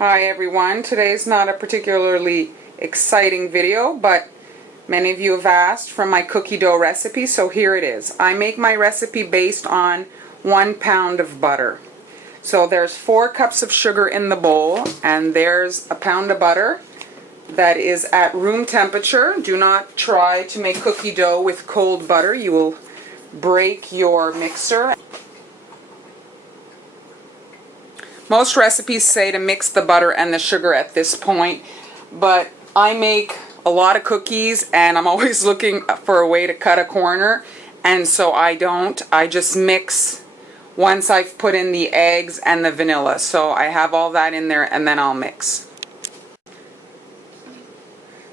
Hi everyone, today's not a particularly exciting video, but many of you have asked for my cookie dough recipe, so here it is. I make my recipe based on 1 pound of butter. So there's 4 cups of sugar in the bowl, and there's a pound of butter that is at room temperature. Do not try to make cookie dough with cold butter. You will break your mixer. Most recipes say to mix the butter and the sugar at this point, but I make a lot of cookies and I'm always looking for a way to cut a corner, and so I don't. I just mix once I've put in the eggs and the vanilla. So I have all that in there and then I'll mix.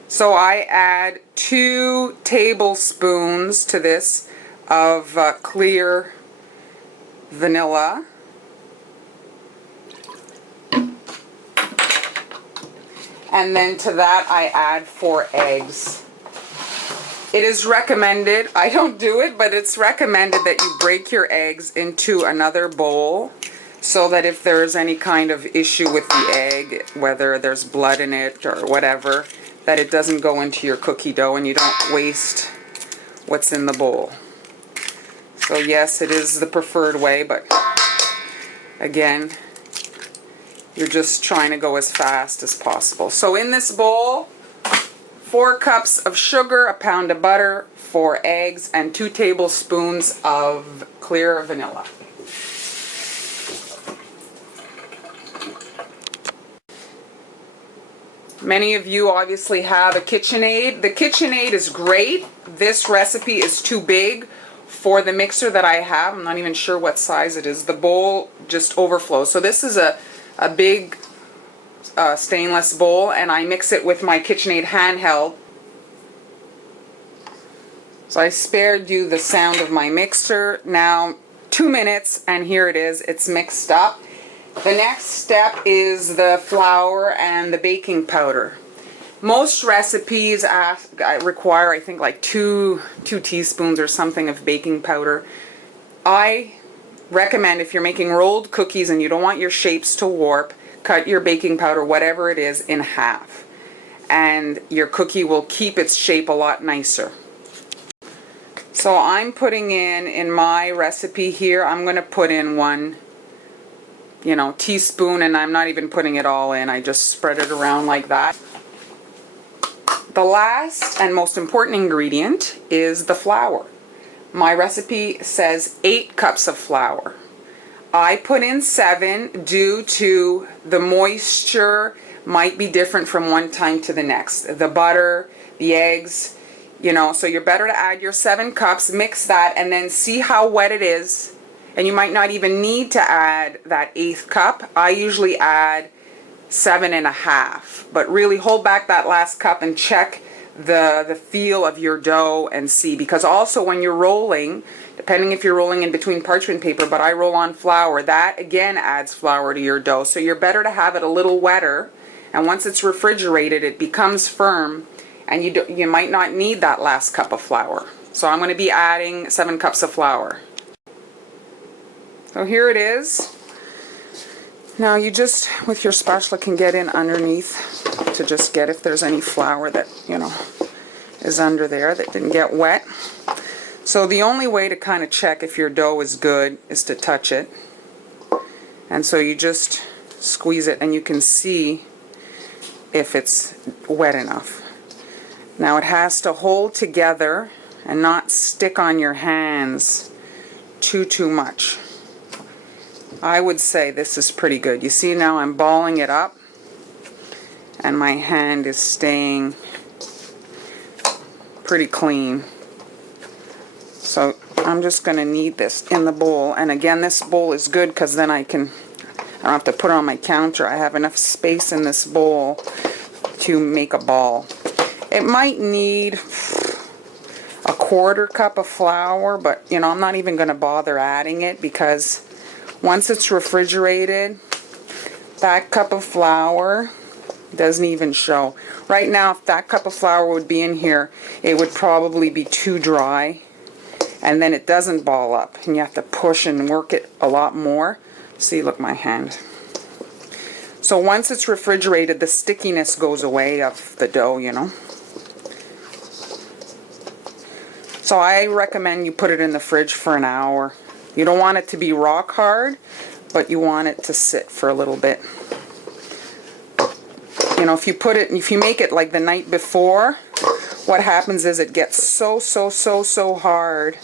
So I add 2 tablespoons to this of clear vanilla. And then to that I add 4 eggs. It is recommended, I don't do it, but it's recommended that you break your eggs into another bowl so that if there's any kind of issue with the egg, whether there's blood in it or whatever, that it doesn't go into your cookie dough and you don't waste what's in the bowl. So yes, it is the preferred way, but again, you're just trying to go as fast as possible. So in this bowl, 4 cups of sugar, a pound of butter, 4 eggs, and 2 tablespoons of clear vanilla. Many of you obviously have a KitchenAid. The KitchenAid is great. This recipe is too big for the mixer that I have. I'm not even sure what size it is. The bowl just overflows. So this is a big stainless bowl, and I mix it with my KitchenAid handheld. So I spared you the sound of my mixer. Now 2 minutes and here it is, it's mixed up. The next step is the flour and the baking powder. Most recipes require, I think, like 2 teaspoons or something of baking powder. I recommend, if you're making rolled cookies and you don't want your shapes to warp, cut your baking powder, whatever it is, in half, and your cookie will keep its shape a lot nicer. So I'm putting in my recipe here, I'm going to put in 1 teaspoon, and I'm not even putting it all in, I just spread it around like that. The last and most important ingredient is the flour. My recipe says 8 cups of flour. I put in 7 due to the moisture might be different from one time to the next. The butter, the eggs, so you're better to add your 7 cups, mix that, and then see how wet it is. And you might not even need to add that 8th cup. I usually add 7.5, but really hold back that last cup and check the feel of your dough and see, because also when you're rolling, depending if you're rolling in between parchment paper, but I roll on flour, that again adds flour to your dough. So you're better to have it a little wetter, and once it's refrigerated it becomes firm, and you might not need that last cup of flour. So I'm going to be adding 7 cups of flour. So here it is. Now you just, with your spatula, can get in underneath to just get if there's any flour that, is under there that didn't get wet. So the only way to kind of check if your dough is good is to touch it. And so you just squeeze it and you can see if it's wet enough. Now it has to hold together and not stick on your hands too much. I would say this is pretty good. You see now I'm balling it up and my hand is staying pretty clean. So I'm just going to knead this in the bowl, and again this bowl is good because then I don't have to put it on my counter. I have enough space in this bowl to make a ball. It might need a 1/4 cup of flour, but I'm not even going to bother adding it, because once it's refrigerated, that cup of flour doesn't even show. Right now, if that cup of flour would be in here, it would probably be too dry, and then it doesn't ball up, and you have to push and work it a lot more. See, look, my hand. So once it's refrigerated, the stickiness goes away of the dough, you know. So I recommend you put it in the fridge for an hour. You don't want it to be rock hard, but you want it to sit for a little bit. You know, if you make it like the night before, what happens is it gets so hard.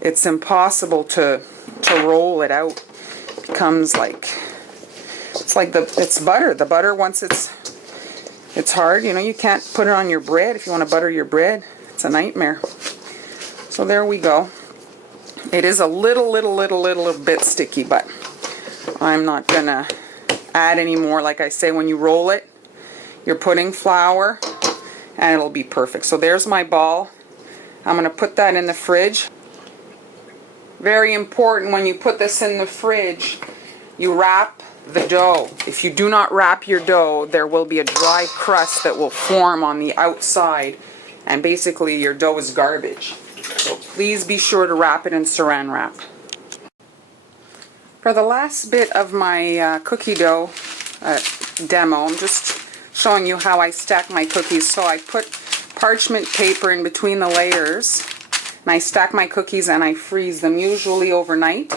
It's impossible to roll it out. It becomes like, it's butter. The butter, once it's hard, you know, you can't put it on your bread. If you want to butter your bread, it's a nightmare. So there we go. It is a little bit sticky, but I'm not gonna add any more. Like I say, when you roll it, you're putting flour and it'll be perfect. So there's my ball. I'm gonna put that in the fridge. Very important, when you put this in the fridge, you wrap the dough. If you do not wrap your dough, there will be a dry crust that will form on the outside, and basically your dough is garbage. So please be sure to wrap it in saran wrap. For the last bit of my cookie dough demo, I'm just showing you how I stack my cookies. So I put parchment paper in between the layers, and I stack my cookies and I freeze them, usually overnight,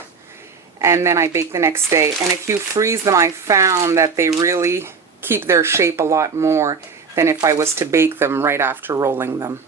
and then I bake the next day. And if you freeze them, I found that they really keep their shape a lot more than if I was to bake them right after rolling them.